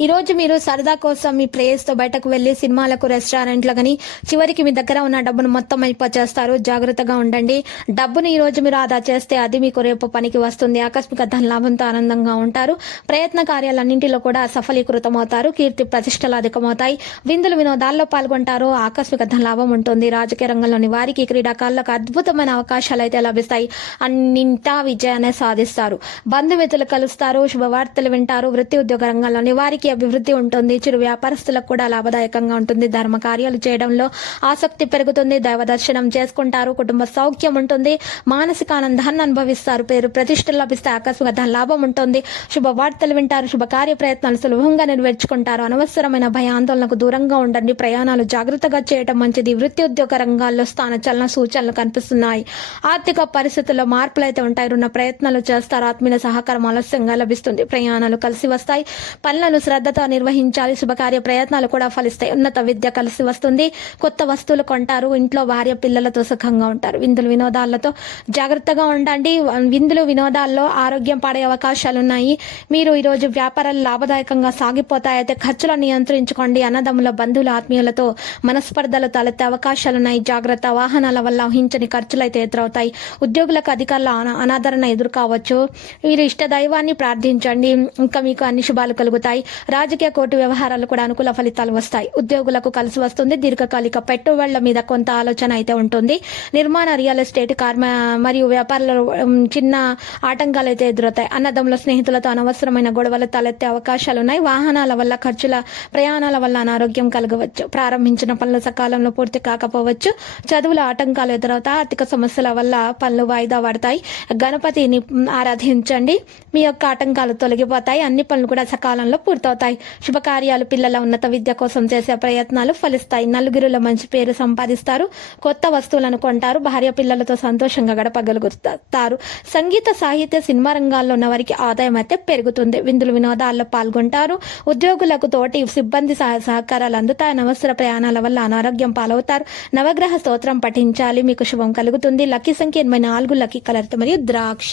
ఈ రోజు మీరు సరదా కోసం మీ ప్లేస్తో బయటకు వెళ్ళి సినిమాలకు రెస్టారెంట్లు కానీ చివరికి మీ దగ్గర ఉన్న డబ్బును మొత్తం అయిపోచేస్తారు జాగ్రత్తగా ఉండండి. డబ్బును ఈ రోజు మీరు ఆదా చేస్తే అది మీకు రేపు పనికి వస్తుంది. ఆకస్మిక ధన లాభంతో ఆనందంగా ఉంటారు. ప్రయత్న కార్యాలన్నింటిలో కూడా సఫలీకృతం అవుతారు కీర్తి ప్రతిష్టలు అధికమవుతాయి. విందులు వినోదాల్లో పాల్గొంటారు. ఆకస్మిక ధన లాభం ఉంటుంది. రాజకీయ రంగంలోని వారికి క్రీడాకారులకు అద్భుతమైన అవకాశాలు అయితే లభిస్తాయి. అన్నింటా విజయాన్ని సాధిస్తారు. బంధుమిత్రులు కలుస్తారు. శుభవార్తలు వింటారు. వృత్తి ఉద్యోగ రంగంలోని వారికి అభివృద్ధి ఉంటుంది. చిరు వ్యాపారస్తులకు కూడా లాభదాయకంగా ఉంటుంది. ధర్మ కార్యాలు చేయడంలో ఆసక్తి పెరుగుతుంది. దైవ దర్శనం చేసుకుంటారు. కుటుంబ సౌఖ్యం ఉంటుంది. మానసిక ఆనందాన్ని అనుభవిస్తారు. పేరు ప్రతిష్టలు లభిస్తే ఆకస్మిక లాభం ఉంటుంది. శుభవార్తలు వింటారు. శుభ కార్య ప్రయత్నాలు సులభంగా నెరవేర్చుకుంటారు. అనవసరమైన భయాందోళనకు దూరంగా ఉండండి. ప్రయాణాలు జాగ్రత్తగా చేయడం మంచిది. వృత్తి ఉద్యోగ రంగాల్లో స్థాన చలన సూచనలు కనిపిస్తున్నాయి. ఆర్థిక పరిస్థితుల్లో మార్పులు అయితే ఉంటాయి. రుణ ప్రయత్నాలు చేస్తారు. ఆత్మీయ సహకారం ఆలస్యంగా లభిస్తుంది. ప్రయాణాలు కలిసి వస్తాయి. పనులను శ్రద్ధతో నిర్వహించాలి. శుభకార్య ప్రయత్నాలు కూడా ఫలిస్తాయి. ఉన్నత విద్య కలిసి వస్తుంది. కొత్త వస్తువులు కొంటారు. ఇంట్లో భార్య పిల్లలతో సుఖంగా ఉంటారు. విందులు వినోదాలతో జాగ్రత్తగా ఉండండి. విందులు వినోదాల్లో ఆరోగ్యం పాడే అవకాశాలు ఉన్నాయి మీరు ఈరోజు వ్యాపారాలు లాభదాయకంగా సాగిపోతాయి. అయితే ఖర్చులను నియంత్రించుకోండి. అన్నదమ్ముల బంధువుల ఆత్మీయులతో మనస్పర్ధలు తలెత్తే అవకాశాలు ఉన్నాయి జాగ్రత్త వాహనాల వల్ల ఊహించని ఖర్చులు అయితే ఎదురవుతాయి. ఉద్యోగులకు అధికారుల అన- అనాదరణ ఎదురు కావచ్చు. మీరు ఇష్ట దైవాన్ని ప్రార్థించండి. ఇంకా మీకు అన్ని శుభాలు కలుగుతాయి. రాజకీయ కోర్టు వ్యవహారాలు కూడా అనుకూల ఫలితాలు వస్తాయి. ఉద్యోగులకు కలిసి వస్తుంది. దీర్ఘకాలిక పెట్టుబడుల మీద కొంత ఆలోచన అయితే ఉంటుంది. నిర్మాణ రియల్ ఎస్టేట్ కార్మ మరియు వ్యాపారాలలో చిన్న ఆటంకాలు అయితే ఎదురవుతాయి. అన్నదమ్ముల స్నేహితులతో అనవసరమైన గొడవలు తలెత్తే అవకాశాలు ఉన్నాయి. వాహనాల వల్ల ఖర్చుల ప్రయాణాల వల్ల అనారోగ్యం కలగవచ్చు. ప్రారంభించిన పనులు సకాలంలో పూర్తి కాకపోవచ్చు. చదువుల ఆటంకాలు ఎదురవుతాయి. ఆర్థిక సమస్యల వల్ల పనులు వాయిదా పడతాయి. గణపతిని ఆరాధించండి. మీ యొక్క ఆటంకాలు తొలగిపోతాయి. అన్ని పనులు కూడా సకాలంలో పూర్తవుతాయి. శుభకార్యాలు పిల్లల ఉన్నత విద్య కోసం చేసే ప్రయత్నాలు ఫలిస్తాయి. నలుగురిలో మంచి పేరు సంపాదిస్తారు. కొత్త వస్తువులను కొంటారు. భార్య పిల్లలతో సంతోషంగా గడపగలుగుతారు. సంగీత సాహిత్య సినిమా రంగాల్లో ఉన్న వారికి ఆదాయం అయితే పెరుగుతుంది. విందులు వినోదాల్లో పాల్గొంటారు. ఉద్యోగులకు తోటి సిబ్బంది సహ సహకారాలు అందుతాయి. అనవసర ప్రయాణాల వల్ల అనారోగ్యం పాలవుతారు. నవగ్రహ స్తోత్రం పఠించాలి. మీకు శుభం కలుగుతుంది. లక్కీ సంఖ్య ఎనభై నాలుగు లక్కీ కలర్ మరియు ద్రాక్ష.